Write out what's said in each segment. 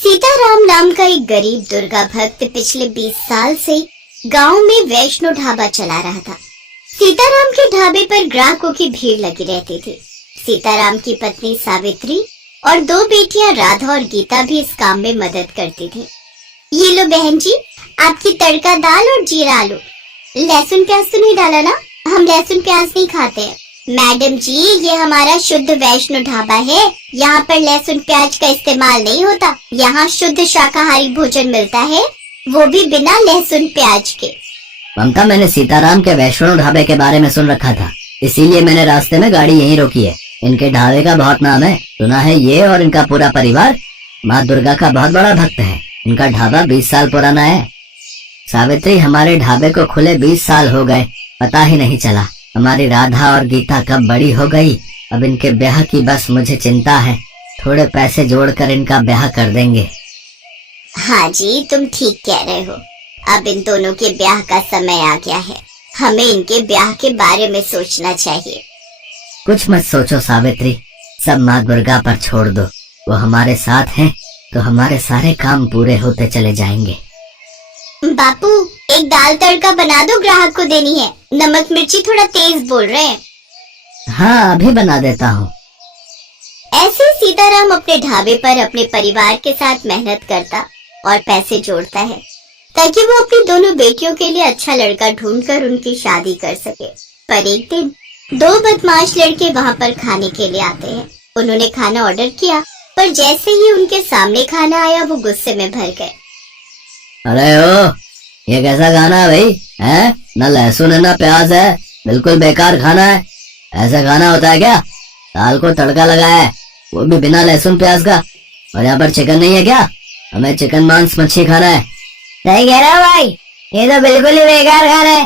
सीताराम नाम का एक गरीब दुर्गा भक्त पिछले 20 साल से गांव में वैष्णो ढाबा चला रहा था। सीताराम के ढाबे पर ग्राहकों की भीड़ लगी रहती थी। सीताराम की पत्नी सावित्री और 2 बेटियां राधा और गीता भी इस काम में मदद करती थी। ये लो बहन जी, आपकी तड़का दाल और जीरा आलू। लहसुन प्याज तो नहीं डाला ना? हम लहसुन प्याज नहीं खाते हैं। मैडम जी, ये हमारा शुद्ध वैष्णो ढाबा है। यहाँ पर लहसुन प्याज का इस्तेमाल नहीं होता। यहाँ शुद्ध शाकाहारी भोजन मिलता है, वो भी बिना लहसुन प्याज के। ममता, मैंने सीताराम के वैष्णो ढाबे के बारे में सुन रखा था, इसीलिए मैंने रास्ते में गाड़ी यहीं रोकी है। इनके ढाबे का बहुत नाम है, सुना है ये और इनका पूरा परिवार माँ दुर्गा का बहुत बड़ा भक्त है। इनका ढाबा 20 साल पुराना है। सावित्री, हमारे ढाबे को खुले 20 साल हो गए, पता ही नहीं चला। हमारी राधा और गीता कब बड़ी हो गई। अब इनके ब्याह की बस मुझे चिंता है। थोड़े पैसे जोड़कर इनका ब्याह कर देंगे। हाँ जी, तुम ठीक कह रहे हो। अब इन दोनों के ब्याह का समय आ गया है। हमें इनके ब्याह के बारे में सोचना चाहिए। कुछ मत सोचो सावित्री, सब माँ दुर्गा पर छोड़ दो। वो हमारे साथ हैं तो हमारे सारे काम पूरे होते चले जाएंगे। बापू, एक दाल तड़का बना दो, ग्राहक को देनी है। नमक मिर्ची थोड़ा तेज बोल रहे हैं। हाँ, अभी बना देता हूँ। ऐसे सीताराम अपने ढाबे पर अपने परिवार के साथ मेहनत करता और पैसे जोड़ता है ताकि वो अपनी दोनों बेटियों के लिए अच्छा लड़का ढूंढकर उनकी शादी कर सके। पर एक दिन 2 बदमाश लड़के वहाँ पर खाने के लिए आते हैं। उन्होंने खाना ऑर्डर किया, पर जैसे ही उनके सामने खाना आया वो गुस्से में भर गए। अरे ओ, ये कैसा खाना है भाई? है न लहसुन है न प्याज है, बिल्कुल बेकार खाना है। ऐसा खाना होता है क्या? दाल को तड़का लगाया है, वो भी बिना लहसुन प्याज का। और यहाँ पर चिकन नहीं है क्या? हमें चिकन मांस मच्छी खाना है। सही कह रहे हो भाई, ये तो बिल्कुल ही बेकार खाना है।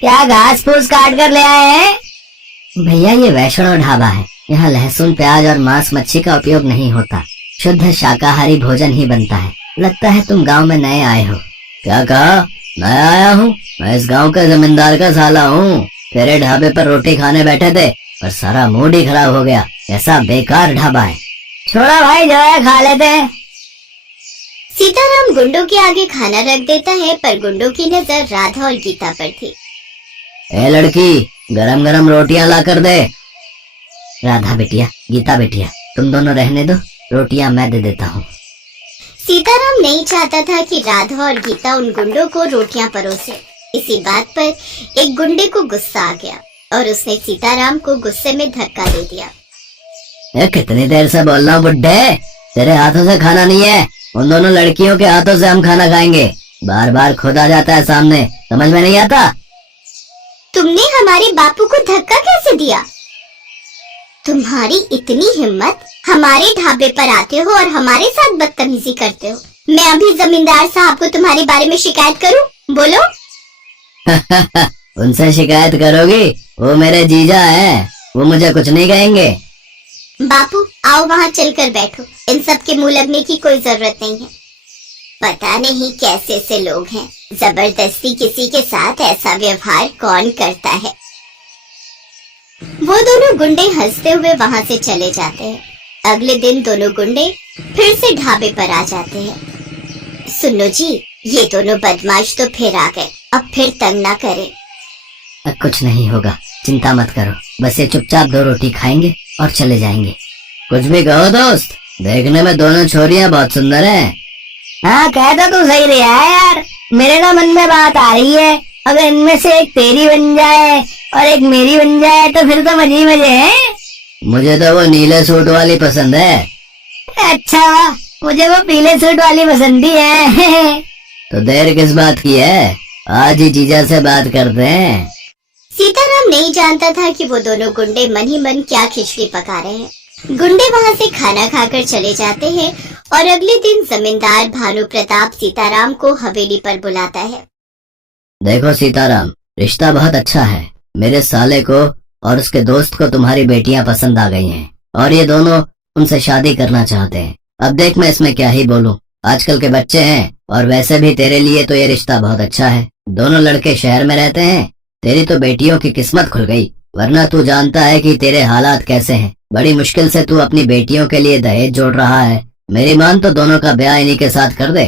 क्या घास फूस काट कर ले आए हैं? भैया, ये वैष्णो ढाबा है, यहाँ लहसुन प्याज और मांस मच्छी का उपयोग नहीं होता। शुद्ध शाकाहारी भोजन ही बनता है। लगता है तुम गांव में नए आए हो। क्या कहा? नया आया हूँ? मैं इस गांव का जमींदार का साला हूँ। तेरे ढाबे पर रोटी खाने बैठे थे पर सारा मूड ही खराब हो गया। ऐसा बेकार ढाबा है। छोड़ा भाई, जो है खा लेते हैं। सीताराम गुंडों के आगे खाना रख देता है, पर गुंडों की नजर राधा और गीता पर थी। ए लड़की, गरम गरम रोटियां ला कर दे। राधा बेटिया, गीता बेटिया, तुम दोनों रहने दो, रोटियां मैं दे देता हूँ। सीताराम नहीं चाहता था कि राधा और गीता उन गुंडों को रोटियां परोसे। इसी बात पर एक गुंडे को गुस्सा आ गया और उसने सीताराम को गुस्से में धक्का दे दिया। कितनी देर से बोल रहा हूँ बुड्ढे, तेरे हाथों से खाना नहीं है। उन दोनों लड़कियों के हाथों से हम खाना खाएंगे। बार बार खुद आ जाता है सामने, समझ में नहीं आता? तुमने हमारे बापू को धक्का कैसे दिया? तुम्हारी इतनी हिम्मत, हमारे ढाबे पर आते हो और हमारे साथ बदतमीजी करते हो। मैं अभी जमींदार साहब को तुम्हारे बारे में शिकायत करूं? बोलो। उनसे शिकायत करोगी? वो मेरे जीजा हैं, वो मुझे कुछ नहीं कहेंगे। बापू, आओ वहाँ चलकर बैठो। इन सब के मुंह लगने की कोई जरूरत नहीं है। पता नहीं कैसे से लोग हैं, जबरदस्ती किसी के साथ ऐसा व्यवहार कौन करता है। वो दोनों गुंडे हंसते हुए वहाँ से चले जाते हैं। अगले दिन दोनों गुंडे फिर से ढाबे पर आ जाते हैं। सुनो जी, ये दोनों बदमाश तो फिर आ गए, अब फिर तंग ना करें। कुछ नहीं होगा, चिंता मत करो। बस ये चुपचाप 2 रोटी खाएंगे और चले जाएंगे। कुछ भी कहो दोस्त, देखने में दोनों छोरियां बहुत सुंदर हैं। हाँ, कहता तो सही रहा है यार। मेरे ना मन में बात आ रही है, अगर इनमें से एक तेरी बन जाए और एक मेरी बन जाए तो फिर तो मजे ही मजे हैं। मुझे तो वो नीले सूट वाली पसंद है। अच्छा, मुझे वो पीले सूट वाली पसंद ही है। तो देर किस बात की है, आज ही जीजा से बात करते हैं। सीताराम नहीं जानता था कि वो दोनों गुंडे मन ही मन क्या खिचड़ी पका रहे हैं। गुंडे वहाँ से खाना खाकर चले जाते हैं और अगले दिन जमींदार भानु प्रताप सीताराम को हवेली पर बुलाता है। देखो सीताराम, रिश्ता बहुत अच्छा है। मेरे साले को और उसके दोस्त को तुम्हारी बेटियां पसंद आ गई हैं और ये दोनों उनसे शादी करना चाहते हैं। अब देख, मैं इसमें क्या ही बोलूं, आजकल के बच्चे हैं और वैसे भी तेरे लिए तो ये रिश्ता बहुत अच्छा है। दोनों लड़के शहर में रहते हैं। तेरी तो बेटियों की किस्मत खुल गई, वरना तू जानता है कि तेरे हालात कैसे हैं। बड़ी मुश्किल से तू अपनी बेटियों के लिए दहेज जोड़ रहा है मेरी मान तो दोनों का ब्याह इन्हीं के साथ कर दे।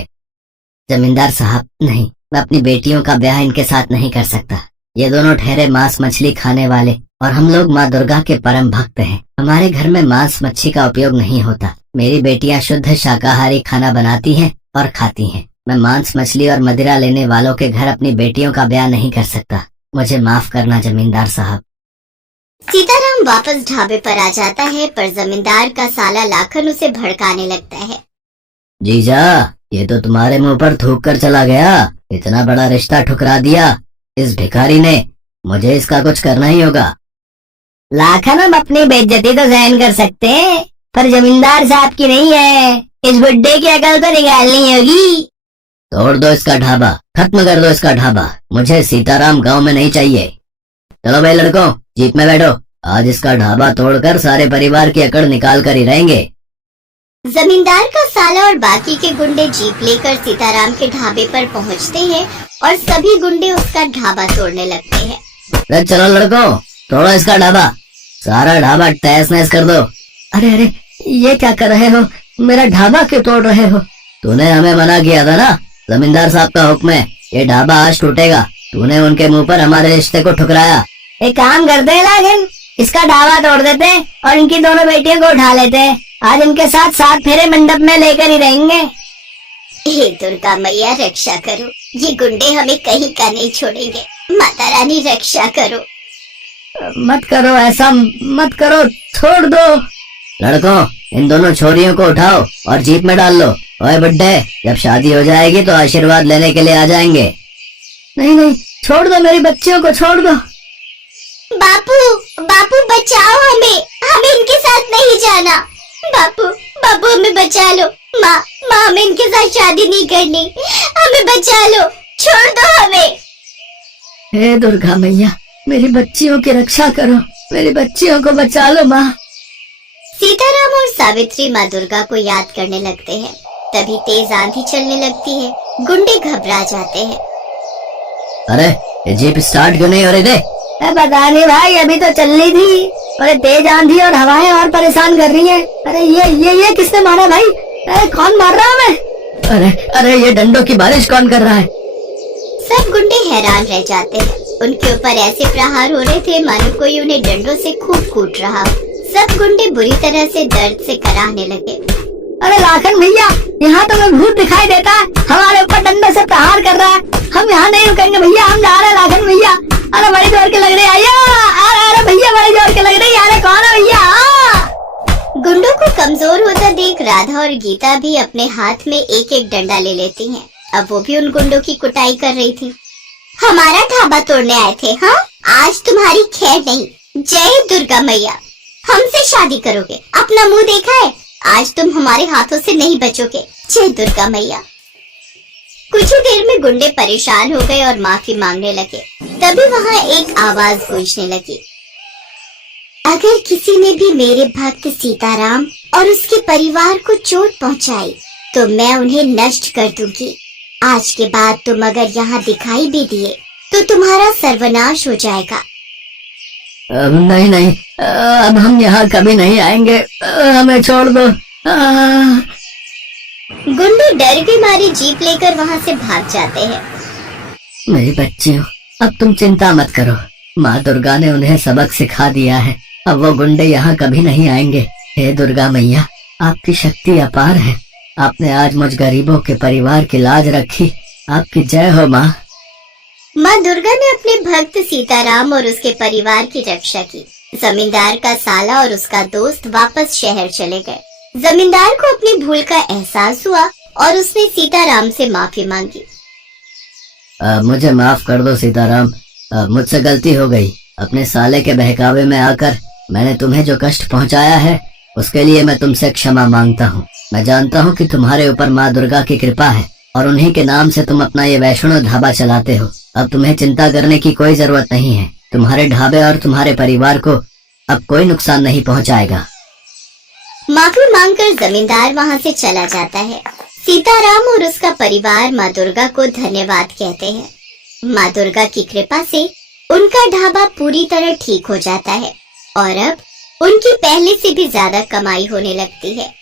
जमींदार साहब नहीं, मैं अपनी बेटियों का ब्याह इनके साथ नहीं कर सकता। ये दोनों ठहरे मांस मछली खाने वाले और हम लोग माँ दुर्गा के परम भक्त हैं। हमारे घर में मांस मच्छी का उपयोग नहीं होता। मेरी बेटियां शुद्ध शाकाहारी खाना बनाती हैं और खाती हैं। मैं मांस मछली और मदिरा लेने वालों के घर अपनी बेटियों का ब्याह नहीं कर सकता। मुझे माफ करना जमींदार साहब। सीताराम वापस ढाबे पर आ जाता है, पर जमींदार का साला लाखन उसे भड़काने लगता है। जीजा, ये तो तुम्हारे मुंह पर थूक कर चला गया। इतना बड़ा रिश्ता ठुकरा दिया इस भिखारी ने। मुझे इसका कुछ करना ही होगा। लाखन, हम अपनी बेइज्जती तो सहन कर सकते हैं, पर जमींदार साहब की नहीं है। इस बुड्ढे की अकल तो निकालनी होगी। तोड़ दो इसका ढाबा, खत्म कर दो इसका ढाबा। मुझे सीताराम गांव में नहीं चाहिए। चलो भाई लड़कों, जीप में बैठो। आज इसका ढाबा तोड़कर सारे परिवार की अकड़ निकाल कर ही रहेंगे। जमींदार का साला और बाकी के गुंडे जीप लेकर सीताराम के ढाबे पर पहुंचते हैं और सभी गुंडे उसका ढाबा तोड़ने लगते हैं। अरे चलो लड़कों, तोड़ो इसका ढाबा, सारा ढाबा तहस नहस कर दो। अरे अरे, ये क्या कर रहे हो? मेरा ढाबा क्यों तोड़ रहे हो? तूने हमें मना किया था ना, जमींदार साहब का हुक्म है, ये ढाबा आज टूटेगा। तूने उनके मुंह पर हमारे रिश्ते को ठुकराया। एक काम करते हैं लागिन, इसका ढाबा तोड़ देते हैं और इनकी दोनों बेटियों को उठा लेते हैं। आज इनके साथ 7 फेरे मंडप में लेकर ही रहेंगे। हे दुर्गा मैया रक्षा करो, ये गुंडे हमें कहीं का नहीं छोड़ेंगे। माता रानी रक्षा करो। मत करो, ऐसा मत करो, छोड़ दो। लड़कों, इन दोनों छोरियों को उठाओ और जीप में डाल लो। ओए बुड्ढे, जब शादी हो जाएगी तो आशीर्वाद लेने के लिए आ जाएंगे। नहीं नहीं, छोड़ दो, मेरी बच्चियों को छोड़ दो। बापू, बापू बचाओ हमें, हमें इनके साथ नहीं जाना। बापू, बापू हमें बचा लो। माँ, माँ हमें इनके साथ शादी नहीं करनी, हमें बचा लो, छोड़ दो हमें। हे दुर्गा मैया, मेरी बच्चियों की रक्षा करो, मेरी बच्चियों को बचा लो माँ। सीताराम और सावित्री माँ दुर्गा को याद करने लगते हैं। तभी तेज आंधी चलने लगती है। गुंडे घबरा जाते हैं। अरे ये जीप स्टार्ट क्यों नहीं हो रही थे? पता नहीं भाई, अभी तो चल रही थी। अरे तेज आंधी और हवाएं और परेशान कर रही हैं। अरे ये किसने मारा भाई? अरे कौन मार रहा है हमें? अरे अरे, ये डंडों की बारिश कौन कर रहा है? सब गुंडे हैरान रह जाते हैं। उनके ऊपर ऐसे प्रहार हो रहे थे मानो कोई उन्हें डंडों से खूब कूट रहा हो। सब गुंडे बुरी तरह से दर्द से कराहने लगे। अरे लाखन भैया, यहाँ तो मैं भूत दिखाई देता है, हमारे ऊपर डंडों से प्रहार कर रहा है। हम यहाँ नहीं रुकेंगे भैया, हम जा रहे हैं लाखन भैया। अरे बड़ी जोर के लग रही है। अरे भैया, बड़ी जोर के लग रही है। अरे कौन है भैया? गुंडों को कमजोर होता देख राधा और गीता भी अपने हाथ में एक एक डंडा ले लेती हैं। अब वो भी उन गुंडों की कुटाई कर रही थी। हमारा ढाबा तोड़ने आए थे, हाँ? आज तुम्हारी खैर नहीं। जय दुर्गा मैया, हमसे शादी करोगे? अपना मुंह देखा है? आज तुम हमारे हाथों से नहीं बचोगे। जय दुर्गा मैया। कुछ ही देर में गुंडे परेशान हो गए और माफी मांगने लगे। तभी वहाँ एक आवाज गूंजने लगी। अगर किसी ने भी मेरे भक्त सीताराम और उसके परिवार को चोट पहुँचाई तो मैं उन्हें नष्ट कर दूंगी। आज के बाद तुम अगर यहाँ दिखाई भी दिए तो तुम्हारा सर्वनाश हो जाएगा। नहीं नहीं, अब हम यहाँ कभी नहीं आएंगे, हमें छोड़ दो। गुंडे डर के मारे जीप लेकर वहाँ से भाग जाते हैं। मेरी बच्चियों, अब तुम चिंता मत करो, माँ दुर्गा ने उन्हें सबक सिखा दिया है। अब वो गुंडे यहाँ कभी नहीं आएंगे। हे दुर्गा मैया, आपकी शक्ति अपार है। आपने आज मुझ गरीबों के परिवार की लाज रखी। आपकी जय हो माँ। माँ दुर्गा ने अपने भक्त सीताराम और उसके परिवार की रक्षा की। जमींदार का साला और उसका दोस्त वापस शहर चले गए। जमींदार को अपनी भूल का एहसास हुआ और उसने सीताराम से माफी मांगी। मुझे माफ कर दो सीताराम, मुझसे गलती हो गई। अपने साले के बहकावे में आकर मैंने तुम्हें जो कष्ट पहुंचाया है उसके लिए मैं तुमसे क्षमा मांगता हूँ। मैं जानता हूँ कि तुम्हारे ऊपर माँ दुर्गा की कृपा है और उन्हीं के नाम से तुम अपना ये वैष्णो ढाबा चलाते हो। अब तुम्हें चिंता करने की कोई जरूरत नहीं है। तुम्हारे ढाबे और तुम्हारे परिवार को अब कोई नुकसान नहीं पहुंचाएगा। माफी मांगकर जमींदार वहाँ से चला जाता है। सीताराम और उसका परिवार माँ दुर्गा को धन्यवाद कहते हैं। माँ दुर्गा की कृपा से उनका ढाबा पूरी तरह ठीक हो जाता है और अब उनकी पहले से भी ज्यादा कमाई होने लगती है।